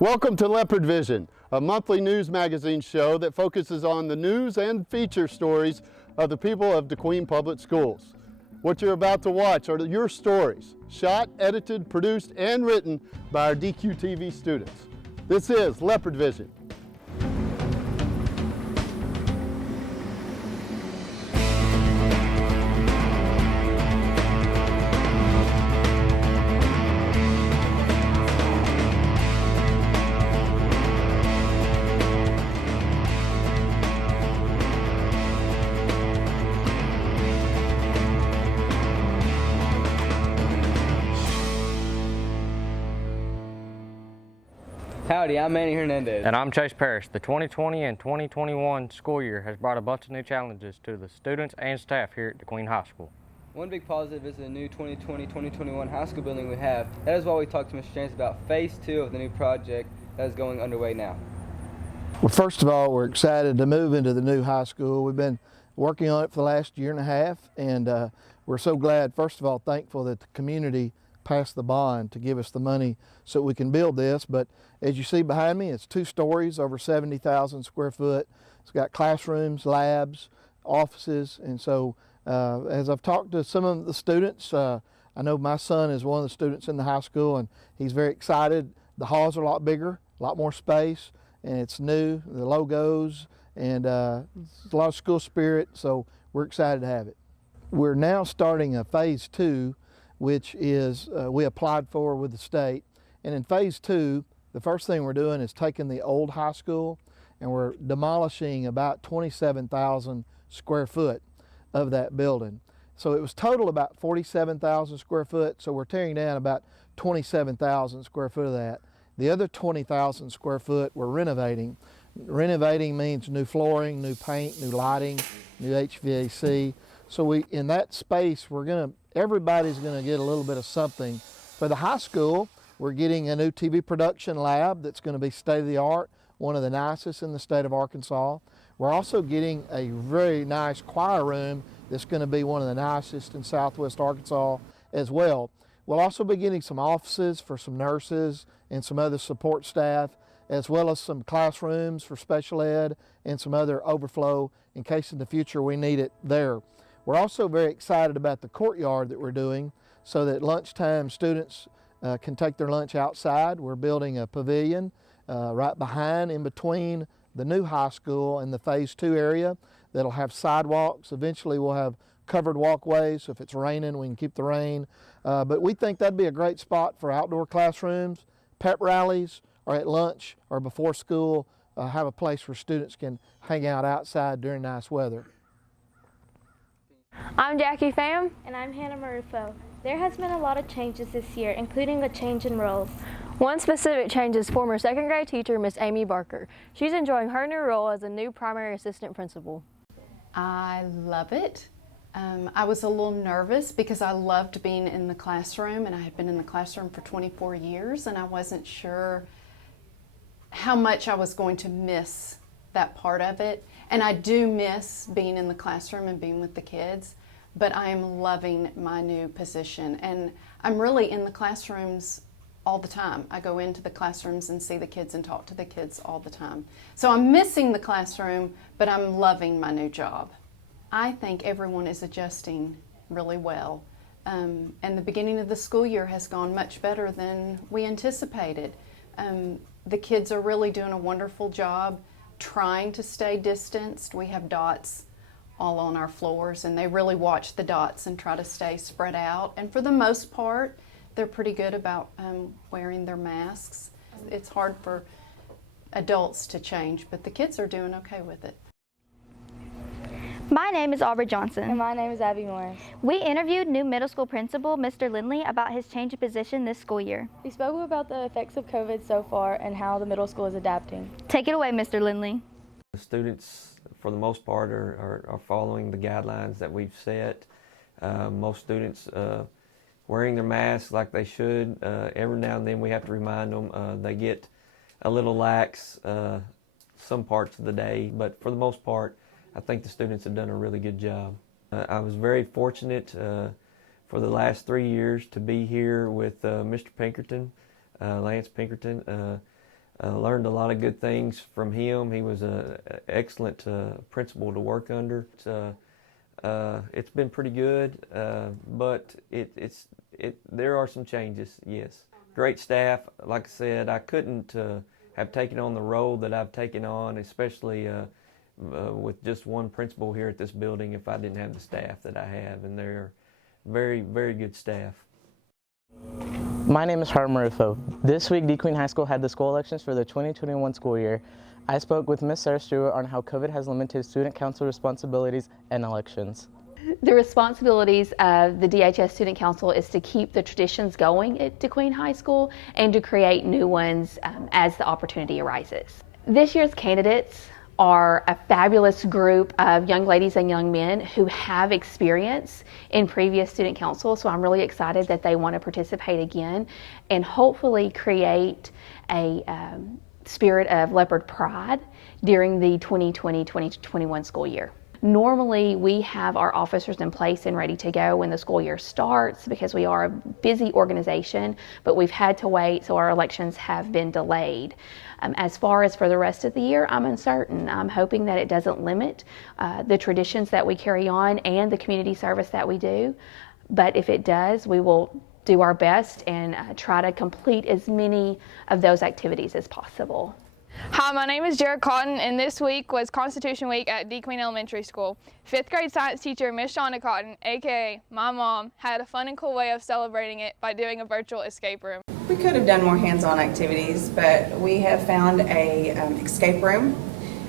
Welcome to Leopard Vision, a monthly news magazine show that focuses on the news and feature stories of the people of DeQueen Public Schools. What you're about to watch are your stories, shot, edited, produced, and written by our DQTV students. This is Leopard Vision. Howdy, I'm Manny Hernandez. And I'm Chase Parrish. The 2020 and 2021 school year has brought a bunch of new challenges to the students and staff here at DeQueen High School. One big positive is the new 2020-2021 high school building we have. That is why we talked to Mr. James about phase 2 of the new project that is going underway now. Well, first of all, we're excited to move into the new high school. We've been working on it for the last year and a half, and we're so glad, first of all, thankful that the community passed the bond to give us the money so we can build this. But as you see behind me, it's 2 stories, over 70,000 square foot. It's got classrooms, labs, offices, and so as I've talked to some of the students, I know my son is one of the students in the high school, and he's very excited. The halls are a lot bigger, a lot more space, and it's new, the logos, and a lot of school spirit, so we're excited to have it. We're now starting a phase 2, which is we applied for with the state. And in phase 2, the first thing we're doing is taking the old high school and we're demolishing about 27,000 square foot of that building. So it was total about 47,000 square foot, so we're tearing down about 27,000 square foot of that. The other 20,000 square foot we're renovating. Renovating means new flooring, new paint, new lighting, new HVAC. So in that space, everybody's going to get a little bit of something. For the high school, we're getting a new TV production lab that's going to be state-of-the-art, one of the nicest in the state of Arkansas. We're also getting a very nice choir room that's going to be one of the nicest in southwest Arkansas as well. We'll also be getting some offices for some nurses and some other support staff, as well as some classrooms for special ed and some other overflow in case in the future we need it there. We're also very excited about the courtyard that we're doing so that lunchtime students can take their lunch outside. We're building a pavilion right behind, in between the new high school and the phase 2 area that'll have sidewalks. Eventually we'll have covered walkways, so if it's raining we can keep the rain. But we think that'd be a great spot for outdoor classrooms, pep rallies, or at lunch or before school, have a place where students can hang out outside during nice weather. I'm Jackie Pham. And I'm Hannah Marufo. There has been a lot of changes this year, including a change in roles. One specific change is former 2nd grade teacher Miss Amy Barker. She's enjoying her new role as a new primary assistant principal. I love it. I was a little nervous because I loved being in the classroom, and I had been in the classroom for 24 years, and I wasn't sure how much I was going to miss that part of it. And I do miss being in the classroom and being with the kids, but I am loving my new position. And I'm really in the classrooms all the time. I go into the classrooms and see the kids and talk to the kids all the time. So I'm missing the classroom, but I'm loving my new job. I think everyone is adjusting really well. And the beginning of the school year has gone much better than we anticipated. The kids are really doing a wonderful job trying to stay distanced. We have dots all on our floors, and they really watch the dots and try to stay spread out. And for the most part, they're pretty good about wearing their masks. It's hard for adults to change, but the kids are doing okay with it. My name is Aubrey Johnson. And my name is Abby Morris. We interviewed new middle school principal, Mr. Lindley, about his change of position this school year. We spoke about the effects of COVID so far and how the middle school is adapting. Take it away, Mr. Lindley. The students, for the most part, are following the guidelines that we've set. Most students wearing their masks like they should. Every now and then we have to remind them. They get a little lax some parts of the day, but for the most part, I think the students have done a really good job. I was very fortunate for the last 3 years to be here with Mr. Pinkerton, Lance Pinkerton. Learned a lot of good things from him. He was an excellent principal to work under. It's been pretty good, but there are some changes, yes. Great staff. Like I said, I couldn't have taken on the role that I've taken on, especially with just one principal here at this building, if I didn't have the staff that I have, and they're very, very good staff. My name is Harm Marufo. This week, DeQueen High School had the school elections for the 2021 school year. I spoke with Ms. Sarah Stewart on how COVID has limited student council responsibilities and elections. The responsibilities of the DHS Student Council is to keep the traditions going at DeQueen High School and to create new ones as the opportunity arises. This year's candidates are a fabulous group of young ladies and young men who have experience in previous student council, so I'm really excited that they want to participate again and hopefully create a spirit of Leopard pride during the 2020-2021 school year. Normally, we have our officers in place and ready to go when the school year starts because we are a busy organization, but we've had to wait, so our elections have been delayed. As far as for the rest of the year, I'm uncertain. I'm hoping that it doesn't limit the traditions that we carry on and the community service that we do, but if it does, we will do our best and try to complete as many of those activities as possible. Hi, my name is Jared Cotton, and this week was Constitution Week at DeQueen Elementary School. 5th grade science teacher, Miss Shonda Cotton, aka my mom, had a fun and cool way of celebrating it by doing a virtual escape room. We could have done more hands-on activities, but we have found a escape room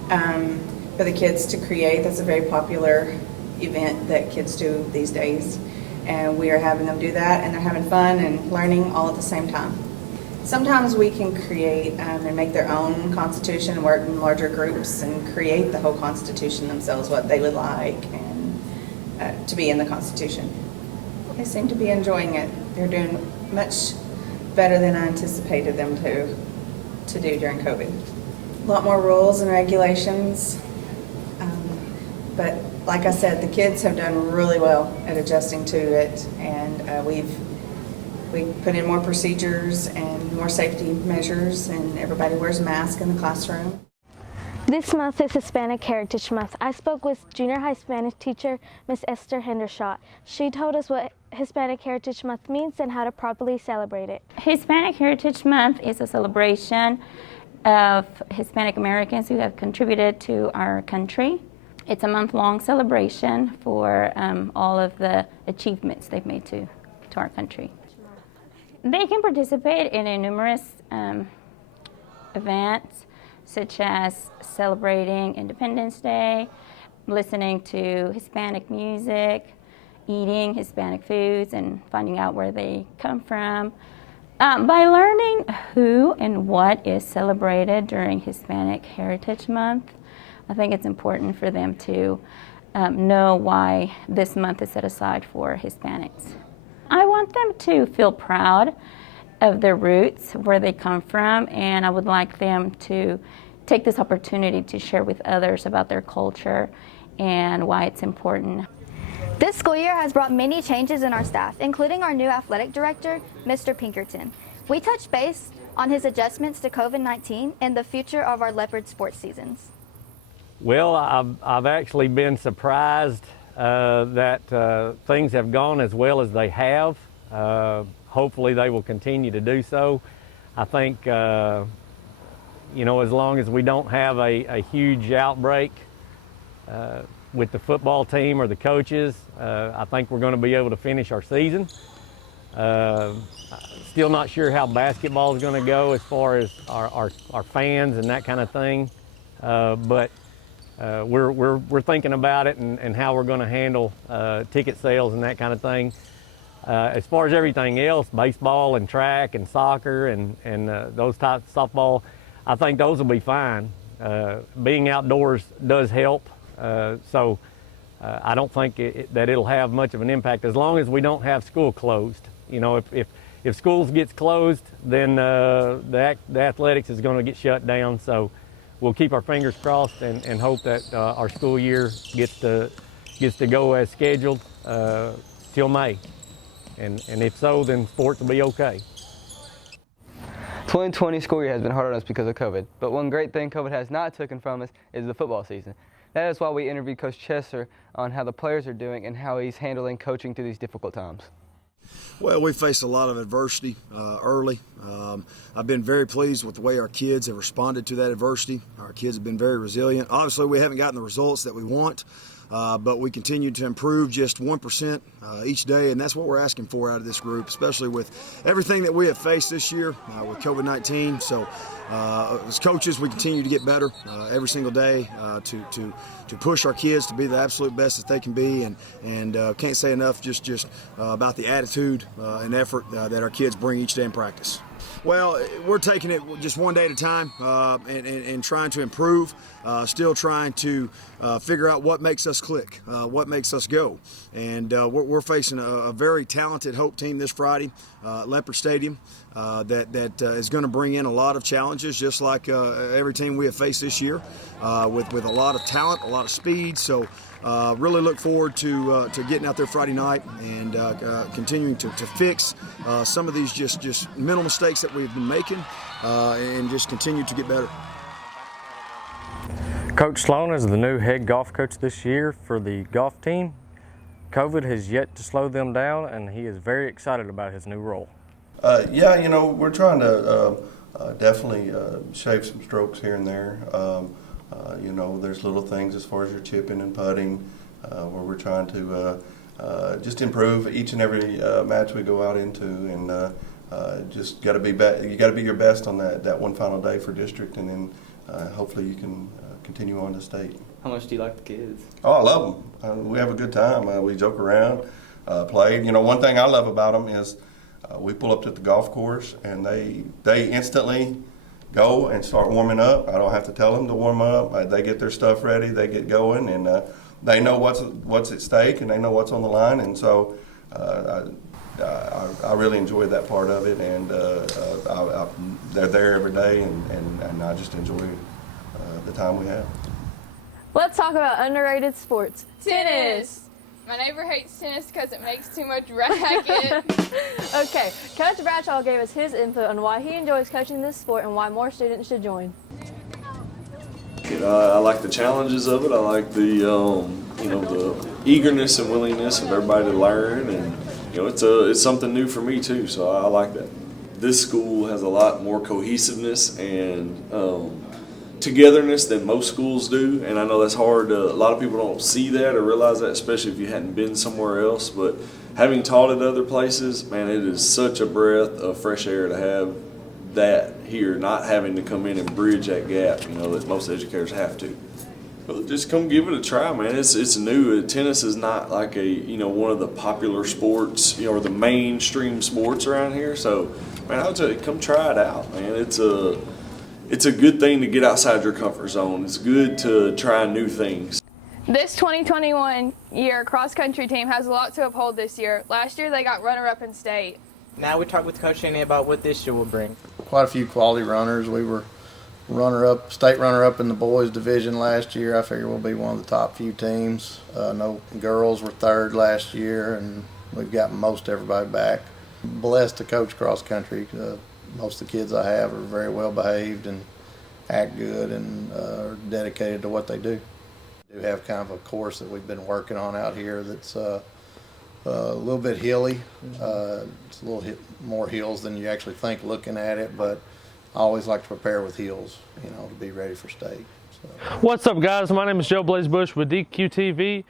for the kids to create. That's a very popular event that kids do these days, and we are having them do that, and they're having fun and learning all at the same time. Sometimes we can create and make their own constitution, work in larger groups and create the whole constitution themselves, what they would like and to be in the constitution. They seem to be enjoying it. They're doing much better than I anticipated them to do during COVID. A lot more rules and regulations, but like I said, the kids have done really well at adjusting to it, and we put in more procedures and more safety measures, and everybody wears a mask in the classroom. This month is Hispanic Heritage Month. I spoke with junior high Spanish teacher, Miss Esther Hendershot. She told us what Hispanic Heritage Month means and how to properly celebrate it. Hispanic Heritage Month is a celebration of Hispanic Americans who have contributed to our country. It's a month-long celebration for all of the achievements they've made to our country. They can participate in numerous events, such as celebrating Independence Day, listening to Hispanic music, eating Hispanic foods, and finding out where they come from. By learning who and what is celebrated during Hispanic Heritage Month, I think it's important for them to know why this month is set aside for Hispanics. I want them to feel proud of their roots, where they come from, and I would like them to take this opportunity to share with others about their culture and why it's important. This school year has brought many changes in our staff, including our new athletic director, Mr. Pinkerton. We touched base on his adjustments to COVID-19 and the future of our Leopard sports seasons. Well, I've actually been surprised that things have gone as well as they have. Hopefully they will continue to do so. I think, you know, as long as we don't have a huge outbreak with the football team or the coaches, I think we're going to be able to finish our season. Still not sure how basketball is going to go as far as our fans and that kind of thing, but we're thinking about it and how we're going to handle ticket sales and that kind of thing. As far as everything else, baseball and track and soccer and those types of softball, I think those will be fine. Being outdoors does help, so I don't think that it'll have much of an impact as long as we don't have school closed. You know, if schools gets closed, then the athletics is going to get shut down. So we'll keep our fingers crossed and hope that our school year gets to go as scheduled till May. And if so, then sports will be okay. 2020 school year has been hard on us because of COVID, but one great thing COVID has not taken from us is the football season. That is why we interviewed Coach Chesser on how the players are doing and how he's handling coaching through these difficult times. Well, we faced a lot of adversity early. I've been very pleased with the way our kids have responded to that adversity. Our kids have been very resilient. Obviously, we haven't gotten the results that we want, but we continue to improve just 1% each day, and that's what we're asking for out of this group, especially with everything that we have faced this year with COVID-19. So as coaches, we continue to get better every single day to push our kids to be the absolute best that they can be, and can't say enough just about the attitude and effort that our kids bring each day in practice. Well, we're taking it just one day at a time and trying to improve, still trying to figure out what makes us click, what makes us go. And we're facing a very talented Hope team this Friday at Leopard Stadium that is going to bring in a lot of challenges, just like every team we have faced this year, with a lot of talent, a lot of speed. So really look forward to getting out there Friday night and continuing to fix some of these just mental mistakes that we've been making and just continue to get better. Coach Sloan is the new head golf coach this year for the golf team. COVID has yet to slow them down, and he is very excited about his new role. Yeah, you know, we're trying to definitely shave some strokes here and there. You know, there's little things as far as your chipping and putting where we're trying to just improve each and every match we go out into, and just got to be you got to be your best on that one final day for district, and then hopefully you can continue on to state. How much do you like the kids? Oh, I love them. We have a good time. We joke around, play. You know, one thing I love about them is we pull up to the golf course and they instantly go and start warming up. I don't have to tell them to warm up. They get their stuff ready. They get going, and they know what's at stake, and they know what's on the line. And so I really enjoy that part of it, and they're there every day, and I just enjoy the time we have. Let's talk about underrated sports. Tennis. My neighbor hates tennis because it makes too much racket. Okay, Coach Bradshaw gave us his input on why he enjoys coaching this sport and why more students should join. I like the challenges of it. I like the the eagerness and willingness of everybody to learn, and it's something new for me too. So I like that. This school has a lot more cohesiveness and togetherness than most schools do, and I know that's hard. A lot of people don't see that or realize that, especially if you hadn't been somewhere else. But having taught at other places, man, it is such a breath of fresh air to have that here, not having to come in and bridge that gap, that most educators have to. Well, just come give it a try, man. It's new. Tennis is not like one of the popular sports, or the mainstream sports around here. So, man, I would say come try it out, man. It's a good thing to get outside your comfort zone. It's good to try new things. This 2021 year cross-country team has a lot to uphold this year. Last year they got runner-up in state. Now we talked with Coach Shaney about what this year will bring. Quite a few quality runners. We were state runner-up in the boys division last year. I figure we'll be one of the top few teams. No girls were third last year, and we've got most everybody back. Blessed to coach cross-country. Most of the kids I have are very well behaved and act good and are dedicated to what they do. We do have kind of a course that we've been working on out here that's a little bit hilly. It's a little more hills than you actually think looking at it, but I always like to prepare with hills, to be ready for state. So. What's up, guys? My name is Joe Blaze Bush with DQTV.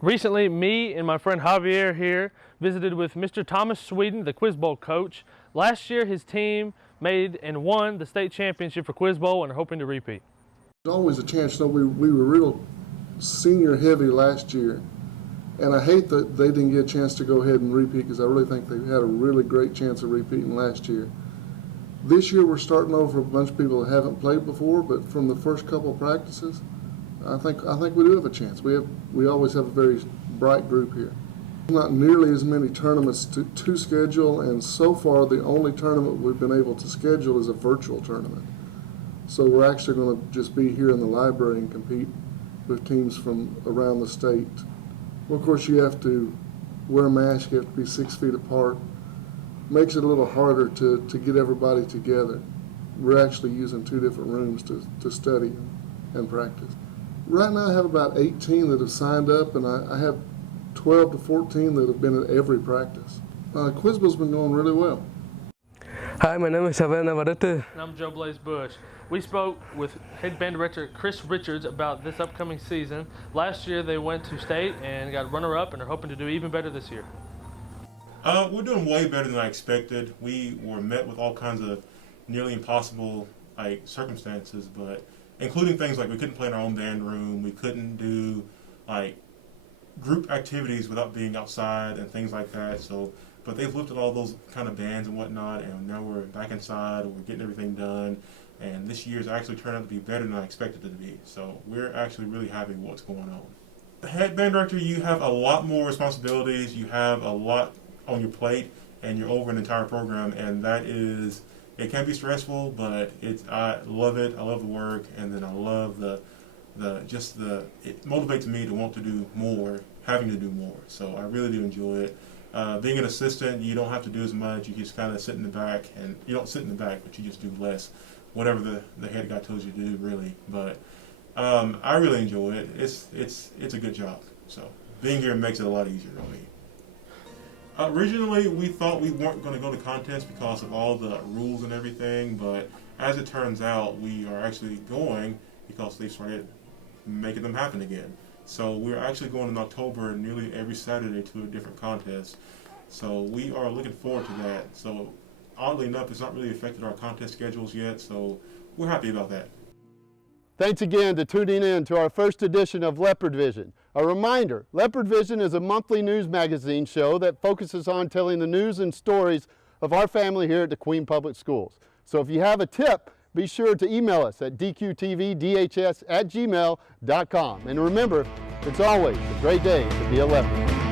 Recently, me and my friend Javier here visited with Mr. Thomas Sweden, the Quiz Bowl coach. Last year, his team made and won the state championship for Quiz Bowl and are hoping to repeat. There's always a chance. We were real senior heavy last year, and I hate that they didn't get a chance to go ahead and repeat because I really think they had a really great chance of repeating last year. This year we're starting over a bunch of people that haven't played before, but from the first couple of practices, I think we do have a chance. We always have a very bright group here. Not nearly as many tournaments to schedule, and so far the only tournament we've been able to schedule is a virtual tournament. So we're actually going to just be here in the library and compete with teams from around the state. Well, of course, you have to wear a mask, you have to be 6 feet apart. Makes it a little harder to get everybody together. we're actually using 2 different rooms to study and practice. Right now I have about 18 that have signed up, and I have 12 to 14 that have been at every practice. Quizball's been going really well. Hi, my name is Savannah Navarrete. And I'm Joe Blaze Bush. We spoke with head band director Chris Richards about this upcoming season. Last year they went to state and got runner-up and are hoping to do even better this year. We're doing way better than I expected. We were met with all kinds of nearly impossible circumstances, but including things like we couldn't play in our own band room, we couldn't do group activities without being outside and things like that. But they've lifted all those kind of bans and whatnot, and now we're back inside and we're getting everything done. And this year's actually turned out to be better than I expected it to be. So we're actually really happy with what's going on. The head band director, you have a lot more responsibilities. You have a lot on your plate, and you're over an entire program, and it can be stressful, but I love it. I love the work, and then I love it motivates me to want to do more, having to do more. So I really do enjoy it. Being an assistant, you don't have to do as much. You just kind of sit in the back, and you don't sit in the back, but you just do less, whatever the head guy tells you to do, really. But I really enjoy it. It's a good job. So being here makes it a lot easier on me. Originally, we thought we weren't going to go to contests because of all the rules and everything, but as it turns out, we are actually going because they started making them happen again. So we're actually going in October nearly every Saturday to a different contest. So we are looking forward to that. So oddly enough, it's not really affected our contest schedules yet, so we're happy about that. Thanks again for tuning in to our first edition of Leopard Vision. A reminder, Leopard Vision is a monthly news magazine show that focuses on telling the news and stories of our family here at the Queen Public Schools. So if you have a tip, be sure to email us at dqtvdhs@gmail.com. And remember, it's always a great day to be a Leopard.